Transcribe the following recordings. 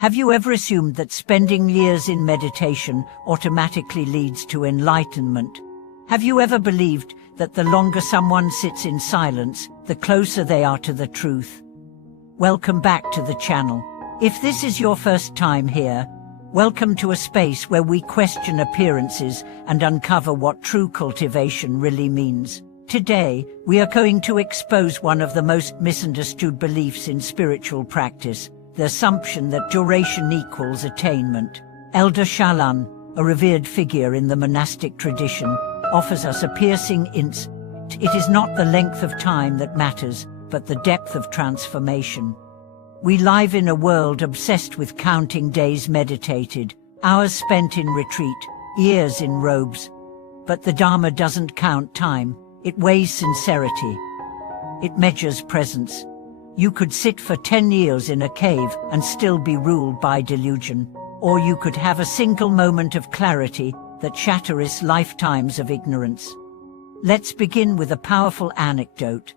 Have you ever assumed that spending years in meditation automatically leads to enlightenment? Have you ever believed that the longer someone sits in silence, the closer they are to the truth? Welcome back to the channel. If this is your first time here, welcome to a space where we question appearances and uncover what true cultivation really means. Today, we are going to expose one of the most misunderstood beliefs in spiritual practice, the assumption that duration equals attainment. Elder Shalan, a revered figure in the monastic tradition, offers us a piercing insight. It is not the length of time that matters, but the depth of transformation. We live in a world obsessed with counting days meditated, hours spent in retreat, years in robes. But the Dharma doesn't count time, it weighs sincerity. It measures presence. You could sit for 10 years in a cave and still be ruled by delusion, or you could have a single moment of clarity that shatters lifetimes of ignorance. Let's begin with a powerful anecdote.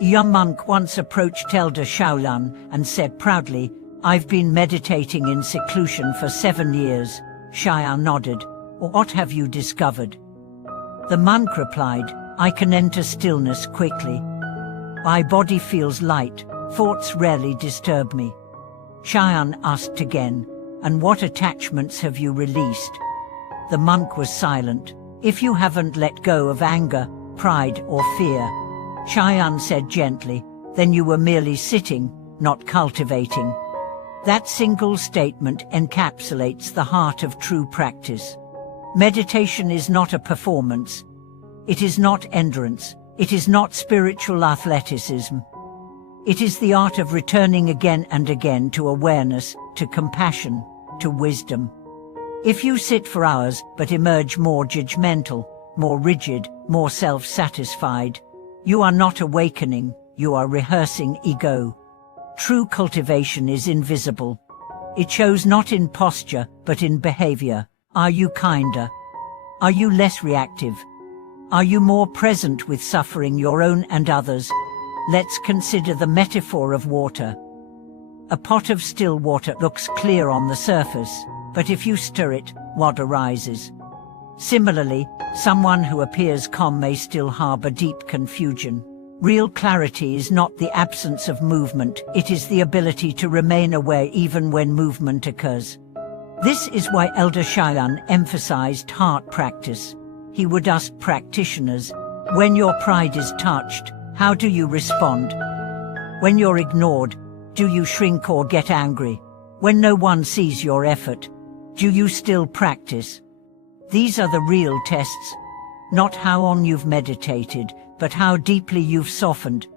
A young monk once approached Elder Shaolan and said proudly, "I've been meditating in seclusion for 7 years." Shaolan nodded. "What have you discovered?" The monk replied, "I can enter stillness quickly. My body feels light, thoughts rarely disturb me." Shaolan asked again, "And what attachments have you released?" The monk was silent. "If you haven't let go of anger, pride or fear," Shaolan said gently, "then you were merely sitting, not cultivating." That single statement encapsulates the heart of true practice. Meditation is not a performance. It is not endurance. It is not spiritual athleticism. It is the art of returning again and again to awareness, to compassion, to wisdom. If you sit for hours but emerge more judgmental, more rigid, more self-satisfied, you are not awakening, you are rehearsing ego. True cultivation is invisible. It shows not in posture, but in behavior. Are you kinder? Are you less reactive? Are you more present with suffering, your own and others? Let's consider the metaphor of water. A pot of still water looks clear on the surface, but if you stir it, water rises. Similarly, someone who appears calm may still harbor deep confusion. Real clarity is not the absence of movement, it is the ability to remain aware even when movement occurs. This is why Elder Shaolan emphasized heart practice. He would ask practitioners, when your pride is touched, how do you respond? When you're ignored, do you shrink or get angry? When no one sees your effort, do you still practice? These are the real tests. Not how long you've meditated, but how deeply you've softened.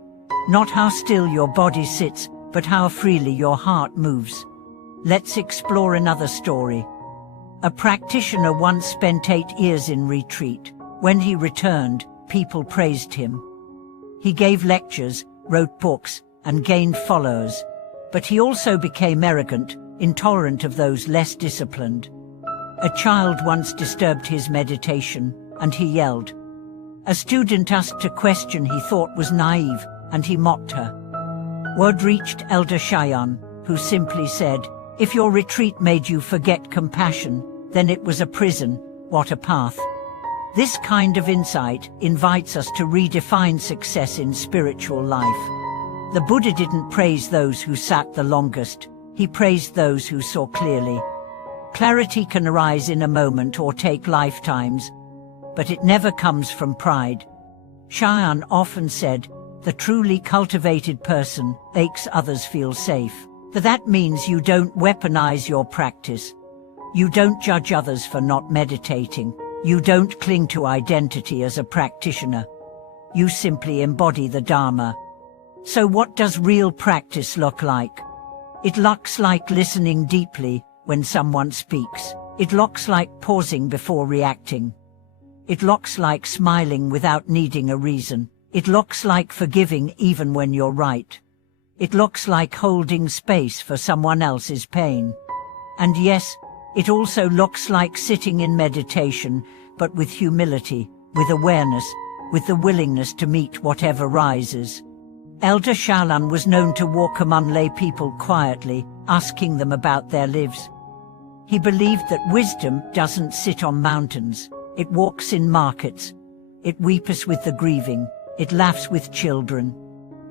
Not how still your body sits, but how freely your heart moves. Let's explore another story. A practitioner once spent 8 years in retreat. When he returned, people praised him. He gave lectures, wrote books, and gained followers. But he also became arrogant, intolerant of those less disciplined. A child once disturbed his meditation, and he yelled. A student asked a question he thought was naive, and he mocked her. Word reached Elder Shaolan, who simply said, "If your retreat made you forget compassion, then it was a prison, what a path." This kind of insight invites us to redefine success in spiritual life. The Buddha didn't praise those who sat the longest, he praised those who saw clearly. Clarity can arise in a moment or take lifetimes, but it never comes from pride. Shaolan often said, "The truly cultivated person makes others feel safe." That means you don't weaponize your practice. You don't judge others for not meditating. You don't cling to identity as a practitioner. You simply embody the Dharma. So what does real practice look like? It looks like listening deeply when someone speaks. It looks like pausing before reacting. It looks like smiling without needing a reason. It looks like forgiving even when you're right. It looks like holding space for someone else's pain. And yes, it also looks like sitting in meditation, but with humility, with awareness, with the willingness to meet whatever rises. Elder Shaolin was known to walk among lay people quietly, asking them about their lives. He believed that wisdom doesn't sit on mountains, it walks in markets. It weeps with the grieving, it laughs with children.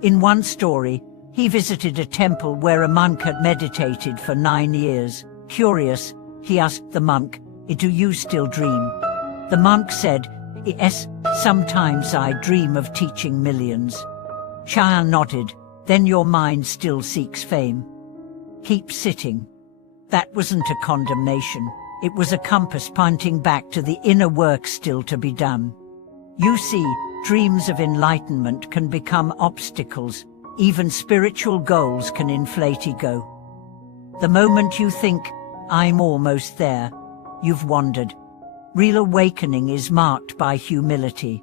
In one story, he visited a temple where a monk had meditated for 9 years. Curious, he asked the monk, "Do you still dream?" The monk said, "Yes, sometimes I dream of teaching millions." Shaolin nodded, "Then your mind still seeks fame. Keep sitting." That wasn't a condemnation, it was a compass pointing back to the inner work still to be done. You see, dreams of enlightenment can become obstacles, even spiritual goals can inflate ego. The moment you think, "I'm almost there," you've wandered. Real awakening is marked by humility.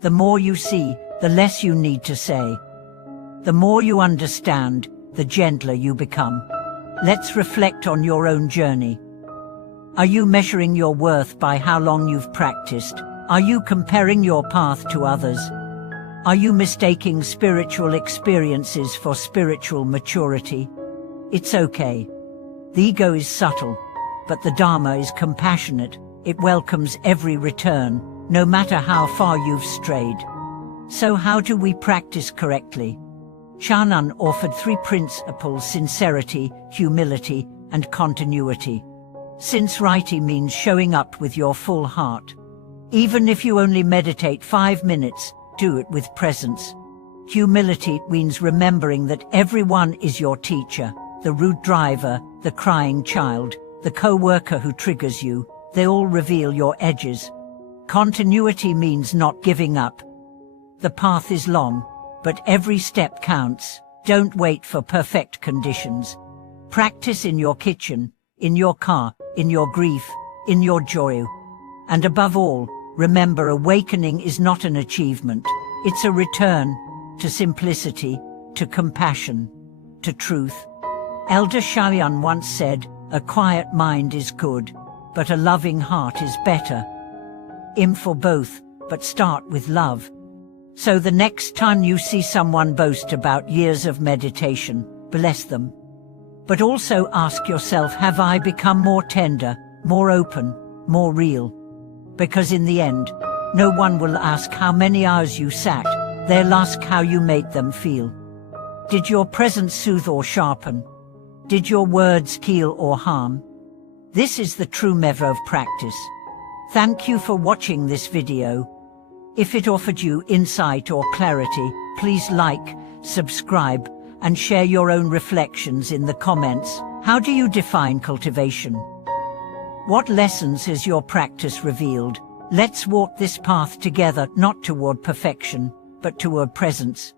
The more you see, the less you need to say. The more you understand, the gentler you become. Let's reflect on your own journey. Are you measuring your worth by how long you've practiced? Are you comparing your path to others? Are you mistaking spiritual experiences for spiritual maturity? It's okay. The ego is subtle, but the Dharma is compassionate. It welcomes every return, no matter how far you've strayed. So how do we practice correctly? Shaolin offered 3 principles: sincerity, humility, and continuity. Sincerity means showing up with your full heart. Even if you only meditate 5 minutes, do it with presence. Humility means remembering that everyone is your teacher, the rude driver, the crying child, the co-worker who triggers you. They all reveal your edges. Continuity means not giving up. The path is long, but every step counts. Don't wait for perfect conditions. Practice in your kitchen, in your car, in your grief, in your joy. And above all, remember, awakening is not an achievement. It's a return to simplicity, to compassion, to truth. Elder Shaolin once said, "A quiet mind is good, but a loving heart is better." Aim for both, but start with love. So the next time you see someone boast about years of meditation, bless them. But also ask yourself, have I become more tender, more open, more real? Because in the end, no one will ask how many hours you sat, they'll ask how you made them feel. Did your presence soothe or sharpen? Did your words heal or harm? This is the true measure of practice. Thank you for watching this video. If it offered you insight or clarity, please like, subscribe, and share your own reflections in the comments. How do you define cultivation? What lessons has your practice revealed? Let's walk this path together, not toward perfection, but toward presence.